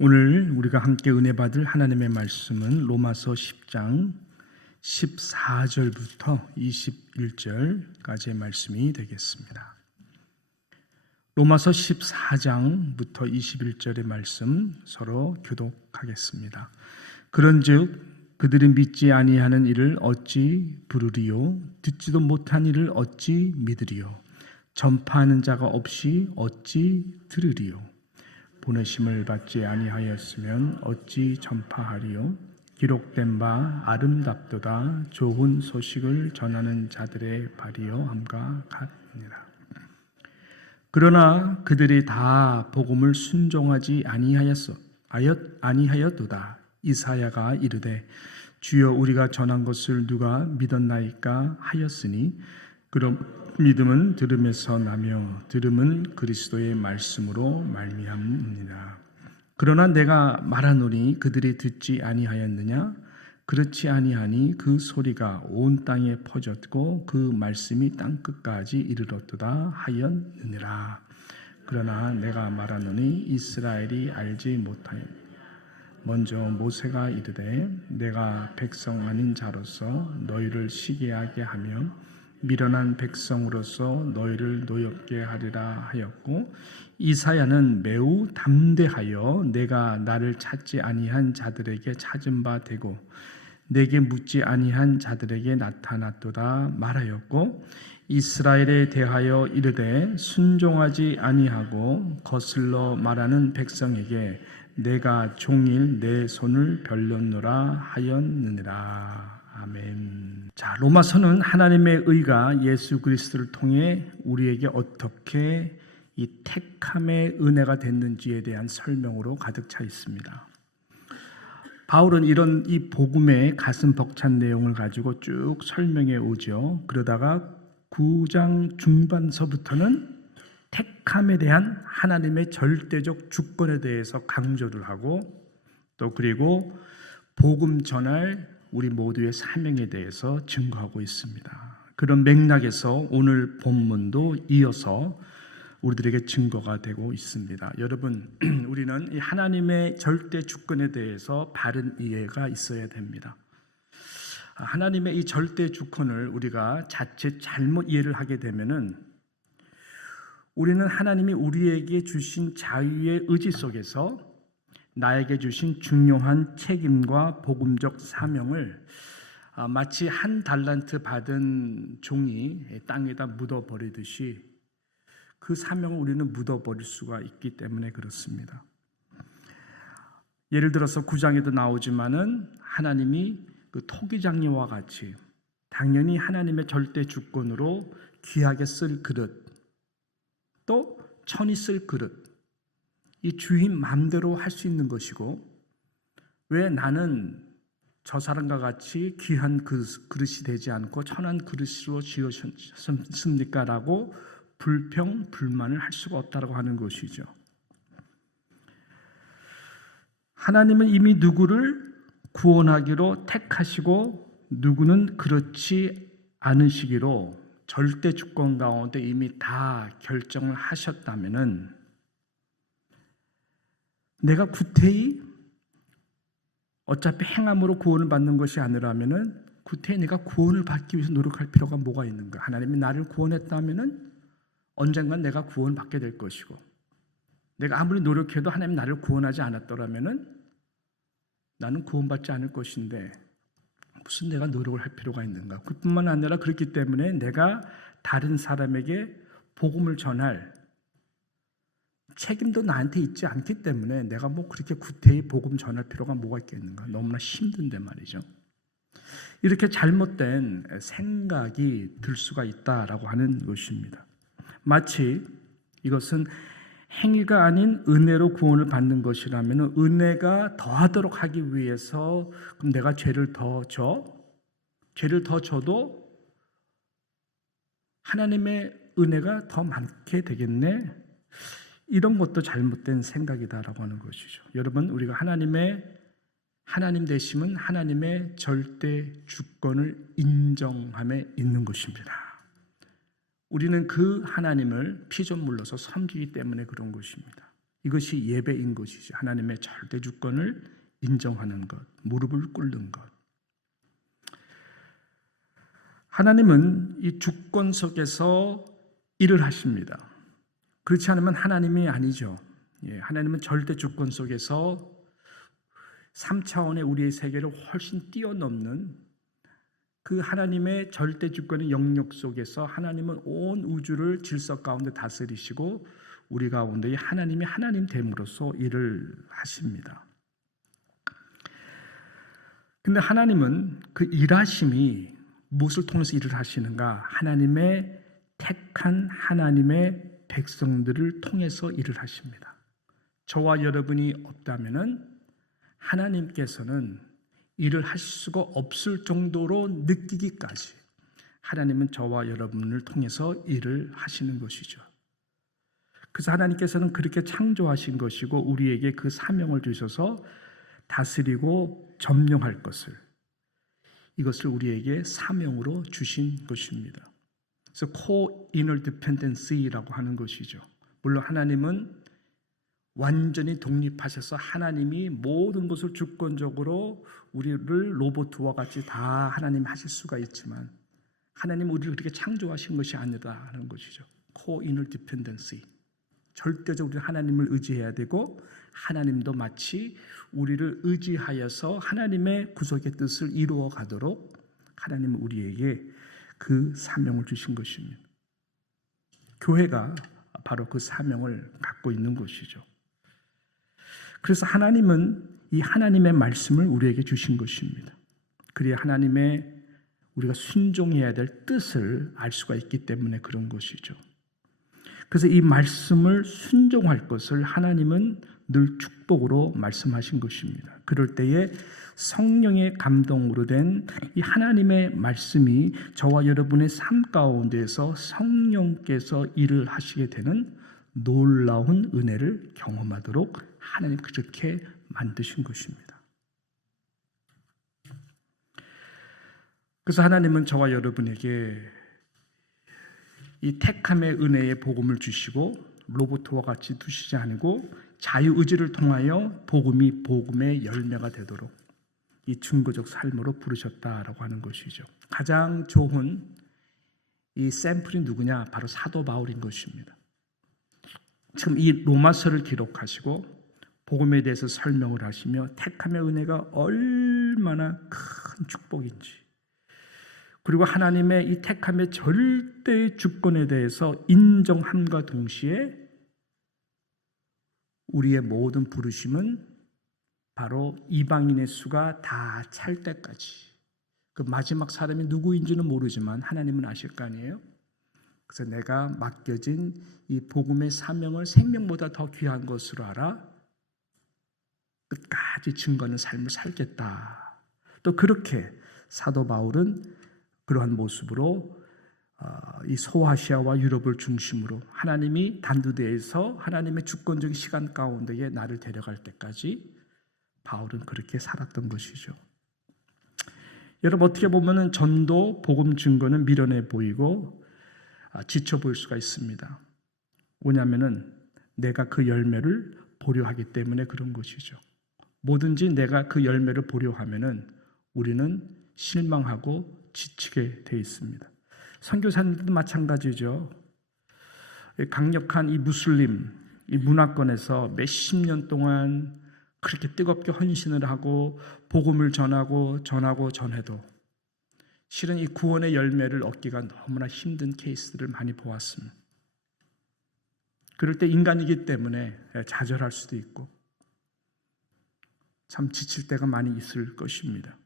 오늘 우리가 함께 은혜 받을 하나님의 말씀은 로마서 10장 14절부터 21절까지의 말씀이 되겠습니다. 로마서 14장부터 21절의 말씀 서로 교독하겠습니다. 그런즉 그들이 믿지 아니하는 이를 어찌 부르리요? 듣지도 못한 이를 어찌 믿으리요? 전파하는 자가 없이 어찌 들으리요? 보내심을 받지 아니하였으면 어찌 전파하리요? 기록된 바 아름답도다 좋은 소식을 전하는 자들의 발이요 함과 같으니라. 그러나 그들이 다 복음을 순종하지 아니하였도다. 이사야가 이르되 주여 우리가 전한 것을 누가 믿었나이까 하였으니 그럼 믿음은 들음에서 나며 들음은 그리스도의 말씀으로 말미암느니라. 그러나 내가 말하노니 그들이 듣지 아니하였느냐? 그렇지 아니하니 그 소리가 온 땅에 퍼졌고 그 말씀이 땅끝까지 이르렀도다 하였느니라. 그러나 내가 말하노니 이스라엘이 알지 못하여 먼저 모세가 이르되 내가 백성 아닌 자로서 너희를 시기하게 하며 미련한 백성으로서 너희를 노엽게 하리라 하였고, 이사야는 매우 담대하여 내가 나를 찾지 아니한 자들에게 찾은 바 되고 내게 묻지 아니한 자들에게 나타났도다 말하였고, 이스라엘에 대하여 이르되 순종하지 아니하고 거슬러 말하는 백성에게 내가 종일 내 손을 벌렸노라 하였느니라. 아멘. 자, 로마서는 하나님의 의가 예수 그리스도를 통해 우리에게 어떻게 이 택함의 은혜가 됐는지에 대한 설명으로 가득 차 있습니다. 바울은 이런 이 복음의 가슴 벅찬 내용을 가지고 쭉 설명해 오죠. 그러다가 9장 중반서부터는 택함에 대한 하나님의 절대적 주권에 대해서 강조를 하고, 또 그리고 복음 전할 우리 모두의 사명에 대해서 증거하고 있습니다. 그런 맥락에서 오늘 본문도 이어서 우리들에게 증거가 되고 있습니다. 여러분, 우리는 이 하나님의 절대 주권에 대해서 바른 이해가 있어야 됩니다. 하나님의 이 절대 주권을 우리가 자칫 잘못 이해를 하게 되면은 우리는 하나님이 우리에게 주신 자유의 의지 속에서 나에게 주신 중요한 책임과 복음적 사명을 마치 한 달란트 받은 종이 땅에다 묻어버리듯이 그 사명을 우리는 묻어버릴 수가 있기 때문에 그렇습니다. 예를 들어서 9장에도 나오지만은 하나님이 그 토기장녀와 같이 당연히 하나님의 절대 주권으로 귀하게 쓸 그릇, 또 천히 쓸 그릇, 이 주인 마음대로 할 수 있는 것이고, 왜 나는 저 사람과 같이 귀한 그릇이 되지 않고 천한 그릇으로 지으셨습니까? 라고 불평, 불만을 할 수가 없다고 하는 것이죠. 하나님은 이미 누구를 구원하기로 택하시고 누구는 그렇지 않으시기로 절대 주권 가운데 이미 다 결정을 하셨다면은 내가 구태히 어차피 행함으로 구원을 받는 것이 아니라면은 구태히 내가 구원을 받기 위해서 노력할 필요가 뭐가 있는가? 하나님이 나를 구원했다면은 언젠간 내가 구원을 받게 될 것이고, 내가 아무리 노력해도 하나님 나를 구원하지 않았더라면은 나는 구원받지 않을 것인데 무슨 내가 노력을 할 필요가 있는가? 그뿐만 아니라 그렇기 때문에 내가 다른 사람에게 복음을 전할 책임도 나한테 있지 않기 때문에 내가 뭐 그렇게 구태히 복음 전할 필요가 뭐가 있겠는가? 너무나 힘든데 말이죠. 이렇게 잘못된 생각이 들 수가 있다라고 하는 것입니다. 마치 이것은 행위가 아닌 은혜로 구원을 받는 것이라면 은혜가 더하도록 하기 위해서 그럼 내가 죄를 더 져도 하나님의 은혜가 더 많게 되겠네. 이런 것도 잘못된 생각이다라고 하는 것이죠. 여러분, 우리가 하나님 되심은 하나님의 절대 주권을 인정함에 있는 것입니다. 우리는 그 하나님을 피조물로서 섬기기 때문에 그런 것입니다. 이것이 예배인 것이죠. 하나님의 절대 주권을 인정하는 것, 무릎을 꿇는 것. 하나님은 이 주권 속에서 일을 하십니다. 그렇지 않으면 하나님이 아니죠. 하나님은 절대 주권 속에서 3차원의 우리의 세계를 훨씬 뛰어넘는 그 하나님의 절대 주권의 영역 속에서 하나님은 온 우주를 질서 가운데 다스리시고 우리 가운데 하나님이 하나님 됨으로써 일을 하십니다. 근데 하나님은 그 일하심이 무엇을 통해서 일을 하시는가? 하나님의 택한 하나님의 백성들을 통해서 일을 하십니다. 저와 여러분이 없다면은 하나님께서는 일을 하실 수가 없을 정도로 느끼기까지 하나님은 저와 여러분을 통해서 일을 하시는 것이죠. 그래서 하나님께서는 그렇게 창조하신 것이고 우리에게 그 사명을 주셔서 다스리고 점령할 것을, 이것을 우리에게 사명으로 주신 것입니다. 그래서 co-interdependency라고 하는 것이죠. 물론 하나님은 완전히 독립하셔서 하나님이 모든 것을 주권적으로 우리를 로봇과 같이 다 하나님 하실 수가 있지만 하나님은 우리를 그렇게 창조하신 것이 아니라는 것이죠. co-interdependency. 절대적으로 하나님을 의지해야 되고 하나님도 마치 우리를 의지하여서 하나님의 구속의 뜻을 이루어 가도록 하나님은 우리에게 그 사명을 주신 것입니다. 교회가 바로 그 사명을 갖고 있는 것이죠. 그래서 하나님은 이 하나님의 말씀을 우리에게 주신 것입니다. 그래야 하나님의 우리가 순종해야 될 뜻을 알 수가 있기 때문에 그런 것이죠. 그래서 이 말씀을 순종할 것을 하나님은 늘 축복으로 말씀하신 것입니다. 그럴 때에 성령의 감동으로 된 이 하나님의 말씀이 저와 여러분의 삶 가운데에서 성령께서 일을 하시게 되는 놀라운 은혜를 경험하도록 하나님 그렇게 만드신 것입니다. 그래서 하나님은 저와 여러분에게 이 택함의 은혜의 복음을 주시고 로봇과 같이 두시지 않고 자유의지를 통하여 복음이 복음의 열매가 되도록 이 증거적 삶으로 부르셨다라고 하는 것이죠. 가장 좋은 이 샘플이 누구냐? 바로 사도 바울인 것입니다. 지금 이 로마서를 기록하시고 복음에 대해서 설명을 하시며 택함의 은혜가 얼마나 큰 축복인지, 그리고 하나님의 이 택함의 절대 주권에 대해서 인정함과 동시에 우리의 모든 부르심은 바로 이방인의 수가 다 찰 때까지, 그 마지막 사람이 누구인지는 모르지만 하나님은 아실 거 아니에요. 그래서 내가 맡겨진 이 복음의 사명을 생명보다 더 귀한 것으로 알아 끝까지 증거하는 삶을 살겠다. 또 그렇게 사도 바울은 그러한 모습으로 이 소아시아와 유럽을 중심으로 하나님이 단두대에서 하나님의 주권적인 시간 가운데에 나를 데려갈 때까지 바울은 그렇게 살았던 것이죠. 여러분, 어떻게 보면 전도, 복음 증거는 미련해 보이고 지쳐 보일 수가 있습니다. 왜냐하면 내가 그 열매를 보려 하기 때문에 그런 것이죠. 뭐든지 내가 그 열매를 보려 하면은 우리는 실망하고 지치게 돼 있습니다. 선교사님들도 마찬가지죠. 강력한 이 무슬림 이 문화권에서 몇십 년 동안 그렇게 뜨겁게 헌신을 하고 복음을 전해도 실은 이 구원의 열매를 얻기가 너무나 힘든 케이스들을 많이 보았습니다. 그럴 때 인간이기 때문에 좌절할 수도 있고 참 지칠 때가 많이 있을 것입니다.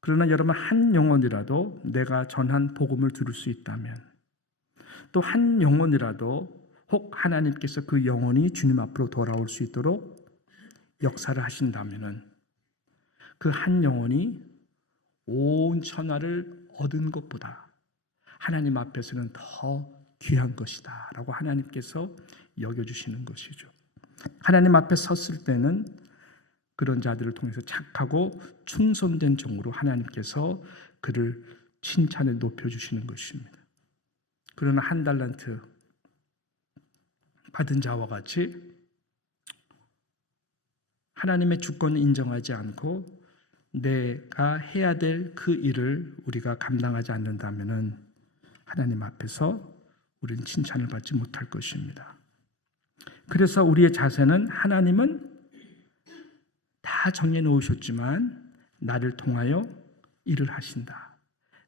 그러나 여러분, 한 영혼이라도 내가 전한 복음을 들을 수 있다면, 또 한 영혼이라도 혹 하나님께서 그 영혼이 주님 앞으로 돌아올 수 있도록 역사를 하신다면 그 한 영혼이 온 천하를 얻은 것보다 하나님 앞에서는 더 귀한 것이다 라고 하나님께서 여겨주시는 것이죠. 하나님 앞에 섰을 때는 그런 자들을 통해서 착하고 충성된 종으로 하나님께서 그를 칭찬에 높여주시는 것입니다. 그러나 한 달란트 받은 자와 같이 하나님의 주권을 인정하지 않고 내가 해야 될 그 일을 우리가 감당하지 않는다면 하나님 앞에서 우리는 칭찬을 받지 못할 것입니다. 그래서 우리의 자세는 하나님은 다 정해놓으셨지만 나를 통하여 일을 하신다.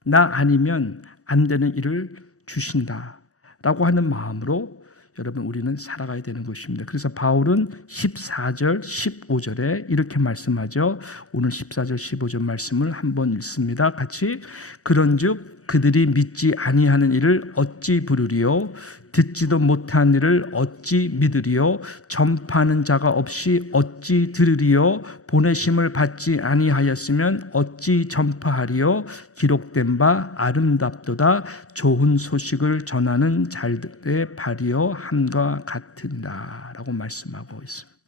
나 아니면 안 되는 일을 주신다. 라고 하는 마음으로 여러분 우리는 살아가야 되는 것입니다. 그래서 바울은 14절, 15절에 이렇게 말씀하죠. 오늘 14절, 15절 말씀을 한번 읽습니다. 같이 그런즉 그들이 믿지 아니하는 일을 어찌 부르리요? 듣지도 못한 일을 어찌 믿으리요? 전파하는 자가 없이 어찌 들으리요? 보내심을 받지 아니하였으면 어찌 전파하리요? 기록된 바 아름답도다 좋은 소식을 전하는 자들의 발이요 함과 같으니라 라고 말씀하고 있습니다.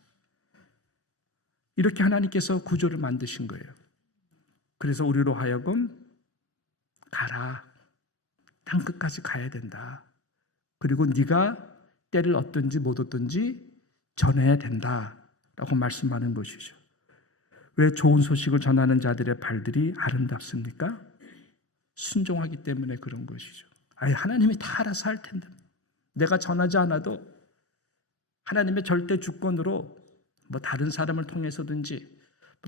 이렇게 하나님께서 구조를 만드신 거예요. 그래서 우리로 하여금 가라. 땅 끝까지 가야 된다. 그리고 네가 때를 얻든지 못 얻든지 전해야 된다라고 말씀하는 것이죠. 왜 좋은 소식을 전하는 자들의 발들이 아름답습니까? 순종하기 때문에 그런 것이죠. 하나님이 다 알아서 할 텐데 내가 전하지 않아도 하나님의 절대 주권으로 다른 사람을 통해서든지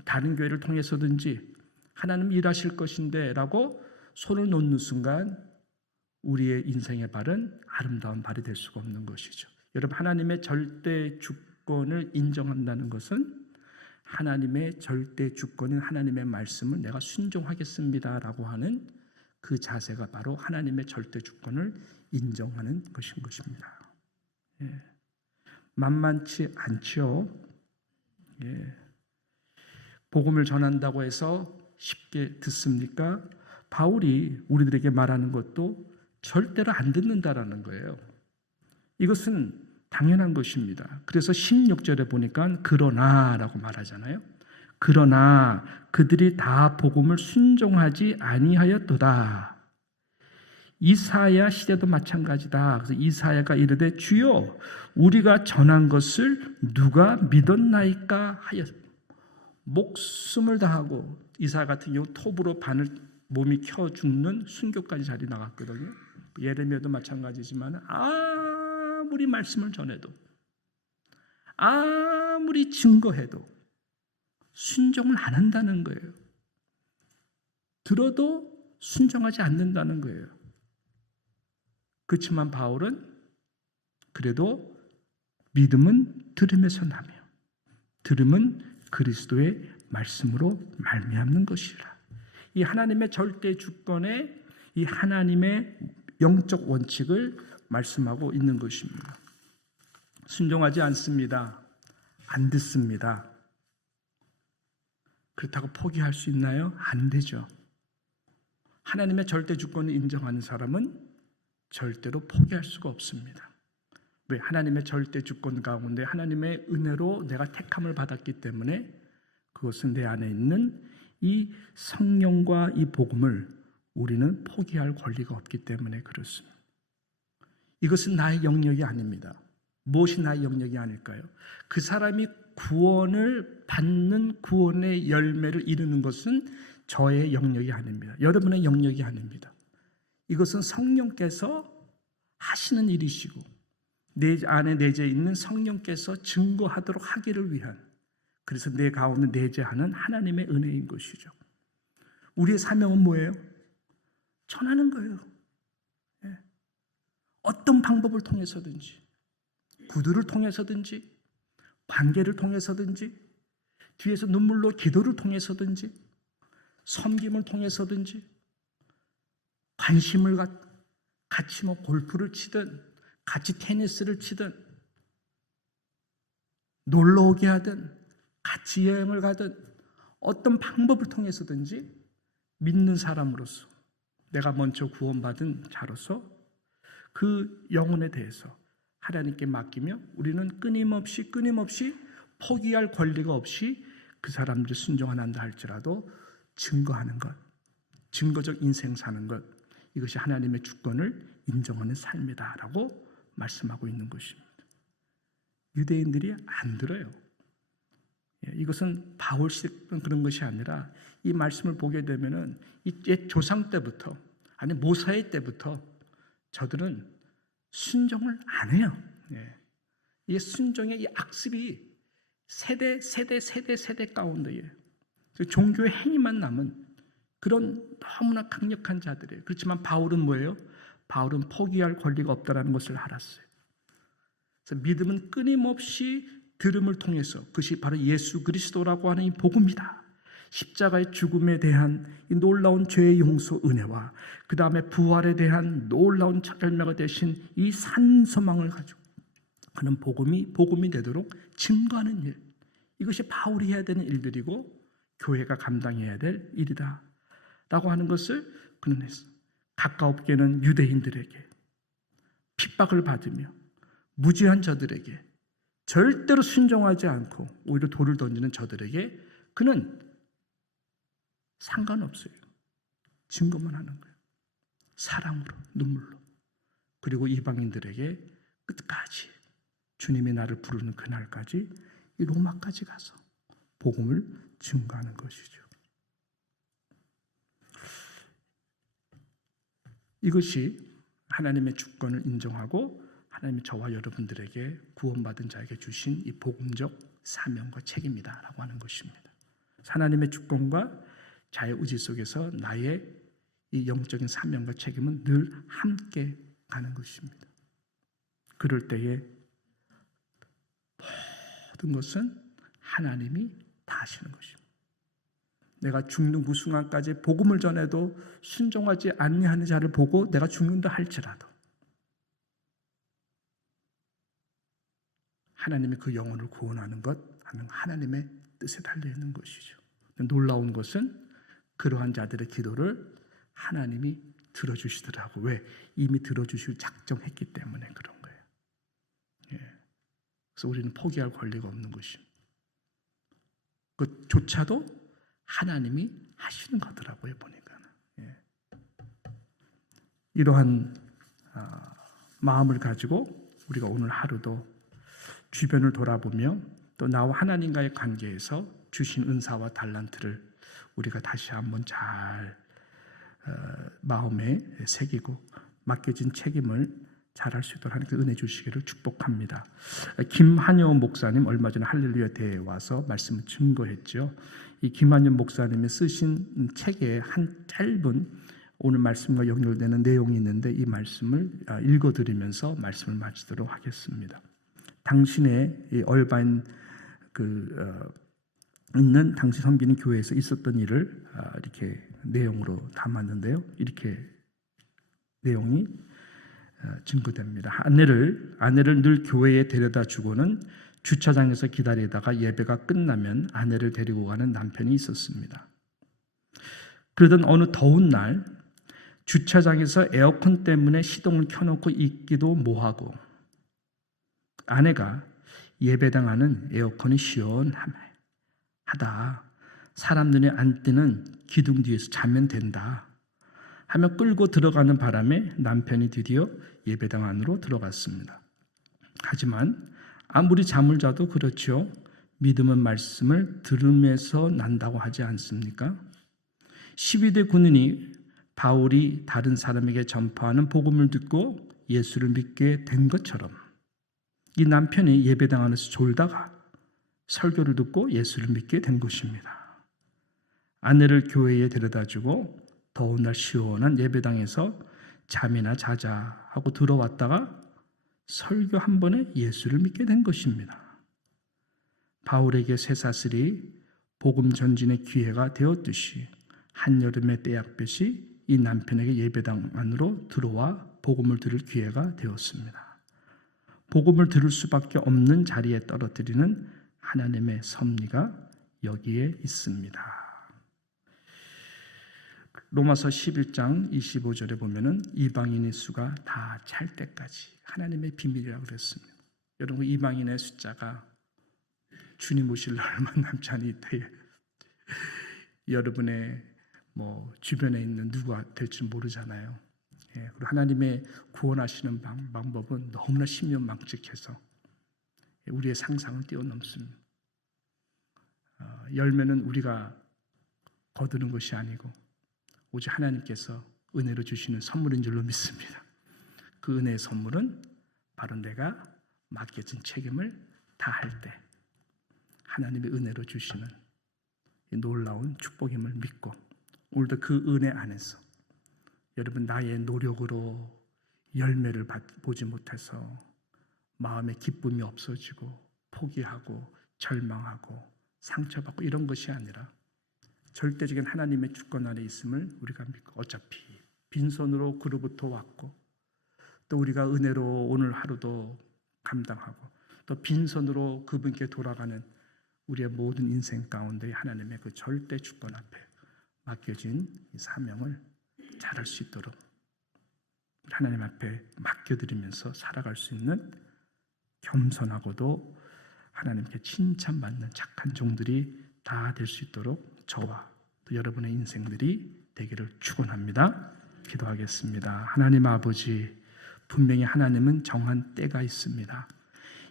다른 교회를 통해서든지 하나님 일하실 것인데 라고 손을 놓는 순간 우리의 인생의 발은 아름다운 발이 될 수가 없는 것이죠. 여러분 하나님의 절대 주권을 인정한다는 것은 하나님의 절대 주권인 하나님의 말씀을 내가 순종하겠습니다라고 하는 그 자세가 바로 하나님의 절대 주권을 인정하는 것인 것입니다. 예. 만만치 않죠. 예. 복음을 전한다고 해서 쉽게 듣습니까? 바울이 우리들에게 말하는 것도 절대로 안 듣는다라는 거예요. 이것은 당연한 것입니다. 그래서 16절에 보니까 그러나라고 말하잖아요. 그러나 그들이 다 복음을 순종하지 아니하였도다. 이사야 시대도 마찬가지다. 그래서 이사야가 이르되 주여 우리가 전한 것을 누가 믿었나이까 하여 목숨을 다하고 이사야 같은 경우 톱으로 반을 몸이 켜 죽는 순교까지 자리 나갔거든요. 예레미야도 마찬가지지만 아무리 말씀을 전해도 아무리 증거해도 순종을 안 한다는 거예요. 들어도 순종하지 않는다는 거예요. 그렇지만 바울은 그래도 믿음은 들음에서 나며 들음은 그리스도의 말씀으로 말미암는 것이라. 이 하나님의 절대 주권에 이 하나님의 영적 원칙을 말씀하고 있는 것입니다. 순종하지 않습니다. 안 듣습니다. 그렇다고 포기할 수 있나요? 안 되죠. 하나님의 절대 주권을 인정하는 사람은 절대로 포기할 수가 없습니다. 왜? 하나님의 절대 주권 가운데 하나님의 은혜로 내가 택함을 받았기 때문에 그것은 내 안에 있는 이 성령과 이 복음을 우리는 포기할 권리가 없기 때문에 그렇습니다. 이것은 나의 영역이 아닙니다. 무엇이 나의 영역이 아닐까요? 그 사람이 구원을 받는 구원의 열매를 이루는 것은 저의 영역이 아닙니다. 여러분의 영역이 아닙니다. 이것은 성령께서 하시는 일이시고 내 안에 내재 있는 성령께서 증거하도록 하기를 위한, 그래서 내 가운데 내재하는 하나님의 은혜인 것이죠. 우리의 사명은 뭐예요? 전하는 거예요. 어떤 방법을 통해서든지, 구두를 통해서든지, 관계를 통해서든지, 뒤에서 눈물로 기도를 통해서든지, 섬김을 통해서든지, 관심을 같이 골프를 치든 같이 테니스를 치든 놀러 오게 하든 같이 여행을 가든 어떤 방법을 통해서든지 믿는 사람으로서, 내가 먼저 구원받은 자로서 그 영혼에 대해서 하나님께 맡기며 우리는 끊임없이 포기할 권리가 없이 그 사람들이 순종한다 할지라도 증거하는 것, 증거적 인생 사는 것, 이것이 하나님의 주권을 인정하는 삶이다라고 말씀하고 있는 것입니다. 유대인들이 안 들어요. 이것은 바울식은 그런 것이 아니라 이 말씀을 보게 되면은 옛 조상 때부터 아니 모세의 때부터 저들은 순종을 안 해요. 이 순종의 이 악습이 세대 가운데에 종교의 행위만 남은 그런 너무나 강력한 자들이에요. 그렇지만 바울은 뭐예요? 바울은 포기할 권리가 없다는 것을 알았어요. 그래서 믿음은 끊임없이 들음을 통해서 그것이 바로 예수 그리스도라고 하는 이 복음이다. 십자가의 죽음에 대한 이 놀라운 죄의 용서 은혜와 그 다음에 부활에 대한 놀라운 열매가 되신 이 산소망을 가지고 그는 복음이 되도록 증거하는 일, 이것이 바울이 해야 되는 일들이고 교회가 감당해야 될 일이다 라고 하는 것을 그는 했어요. 가까웠게는 유대인들에게 핍박을 받으며 무지한 저들에게 절대로 순종하지 않고 오히려 돌을 던지는 저들에게 그는 상관없어요. 증거만 하는 거예요. 사랑으로, 눈물로. 그리고 이방인들에게 끝까지 주님이 나를 부르는 그날까지 이 로마까지 가서 복음을 증거하는 것이죠. 이것이 하나님의 주권을 인정하고 하나님이 저와 여러분들에게 구원받은 자에게 주신 이 복음적 사명과 책임이다라고 하는 것입니다. 하나님의 주권과 자의 의지 속에서 나의 이 영적인 사명과 책임은 늘 함께 가는 것입니다. 그럴 때에 모든 것은 하나님이 다 하시는 것입니다. 내가 죽는 그 순간까지 복음을 전해도 순종하지 아니하는 자를 보고 내가 죽는다 할지라도 하나님이 그 영혼을 구원하는 것 하나님의 뜻에 달려있는 것이죠. 놀라운 것은 그러한 자들의 기도를 하나님이 들어주시더라고. 왜? 이미 들어주시고 작정했기 때문에 그런 거예요. 그래서 우리는 포기할 권리가 없는 것입니다. 그조차도 하나님이 하시는 거더라고요. 보니까. 이러한 마음을 가지고 우리가 오늘 하루도 주변을 돌아보며 또 나와 하나님과의 관계에서 주신 은사와 달란트를 우리가 다시 한번 잘 마음에 새기고 맡겨진 책임을 잘할 수 있도록 하나님께 은혜 주시기를 축복합니다. 김한효 목사님 얼마 전에 할렐루야 대회에 와서 말씀을 증거했죠. 이 김한효 목사님이 쓰신 책에 한 짧은 오늘 말씀과 연결되는 내용이 있는데 이 말씀을 읽어드리면서 말씀을 마치도록 하겠습니다. 당신의 이 얼바인 있는 당시 섬기는 교회에서 있었던 일을 이렇게 내용으로 담았는데요. 이렇게 내용이 증거됩니다. 아내를 늘 교회에 데려다 주고는 주차장에서 기다리다가 예배가 끝나면 아내를 데리고 가는 남편이 있었습니다. 그러던 어느 더운 날 주차장에서 에어컨 때문에 시동을 켜놓고 있기도 뭐하고 아내가 예배당 안은 에어컨이 시원하다. 사람 눈에 안 띄는 기둥 뒤에서 자면 된다. 하며 끌고 들어가는 바람에 남편이 드디어 예배당 안으로 들어갔습니다. 하지만 아무리 잠을 자도 그렇죠. 믿음은 말씀을 들음에서 난다고 하지 않습니까? 12대 군인이 바울이 다른 사람에게 전파하는 복음을 듣고 예수를 믿게 된 것처럼 이 남편이 예배당 안에서 졸다가 설교를 듣고 예수를 믿게 된 것입니다. 아내를 교회에 데려다주고 더운 날 시원한 예배당에서 잠이나 자자 하고 들어왔다가 설교 한 번에 예수를 믿게 된 것입니다. 바울에게 쇠사슬이 복음 전진의 기회가 되었듯이 한여름의 때약볕이 이 남편에게 예배당 안으로 들어와 복음을 들을 기회가 되었습니다. 복음을 들을 수밖에 없는 자리에 떨어뜨리는 하나님의 섭리가 여기에 있습니다. 로마서 11장 25절에 보면은 이방인의 수가 다 찰 때까지 하나님의 비밀이라고 그랬습니다. 여러분 이방인의 숫자가 주님 오실 날 얼마 남지 않을 때에 여러분의 주변에 있는 누가 될지 모르잖아요. 그리고 하나님의 구원하시는 방법은 너무나 신명망측해서 우리의 상상을 뛰어넘습니다. 열매는 우리가 거두는 것이 아니고 오직 하나님께서 은혜로 주시는 선물인 줄로 믿습니다. 그 은혜의 선물은 바로 내가 맡겨진 책임을 다할 때 하나님의 은혜로 주시는 이 놀라운 축복임을 믿고 오늘도 그 은혜 안에서 여러분 나의 노력으로 열매를 보지 못해서 마음의 기쁨이 없어지고 포기하고 절망하고 상처받고 이런 것이 아니라 절대적인 하나님의 주권 아래 있음을 우리가 믿고 어차피 빈손으로 그로부터 왔고 또 우리가 은혜로 오늘 하루도 감당하고 또 빈손으로 그분께 돌아가는 우리의 모든 인생 가운데 하나님의 그 절대 주권 앞에 맡겨진 이 사명을 잘할 수 있도록 하나님 앞에 맡겨드리면서 살아갈 수 있는 겸손하고도 하나님께 칭찬받는 착한 종들이 다 될 수 있도록 저와 또 여러분의 인생들이 되기를 축원합니다. 기도하겠습니다. 하나님 아버지, 분명히 하나님은 정한 때가 있습니다.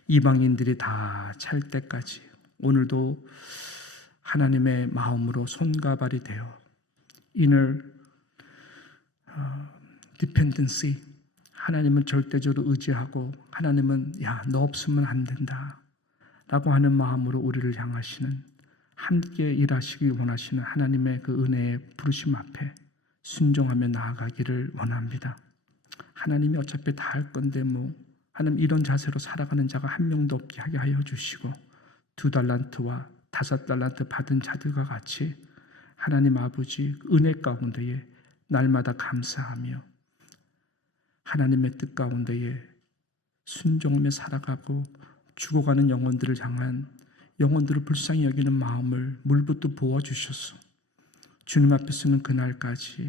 이방인들이 다 찰 때까지 오늘도 하나님의 마음으로 손과 발이 되어 inner dependency, 하나님은 절대적으로 의지하고 하나님은 야, 너 없으면 안 된다 라고 하는 마음으로 우리를 향하시는, 함께 일하시기 원하시는 하나님의 그 은혜의 부르심 앞에 순종하며 나아가기를 원합니다. 하나님이 어차피 다 할 건데 하나님 이런 자세로 살아가는 자가 한 명도 없게 하게 하여 주시고 2달란트와 5달란트 받은 자들과 같이 하나님 아버지 은혜 가운데에 날마다 감사하며 하나님의 뜻 가운데에 순종하며 살아가고 죽어가는 영혼들을 향한 영혼들을 불쌍히 여기는 마음을 물붓듯 부어주셔서 주님 앞에 서는 그날까지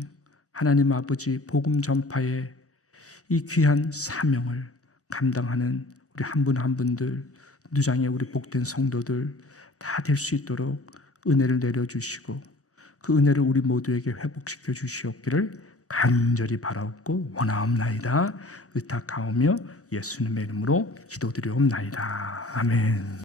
하나님 아버지 복음 전파의 이 귀한 사명을 감당하는 우리 한 분 한 분들, 누장의 우리 복된 성도들 다 될 수 있도록 은혜를 내려주시고 그 은혜를 우리 모두에게 회복시켜 주시옵기를 간절히 바라옵고 원하옵나이다. 의탁하오며 예수님의 이름으로 기도드리옵나이다. 아멘.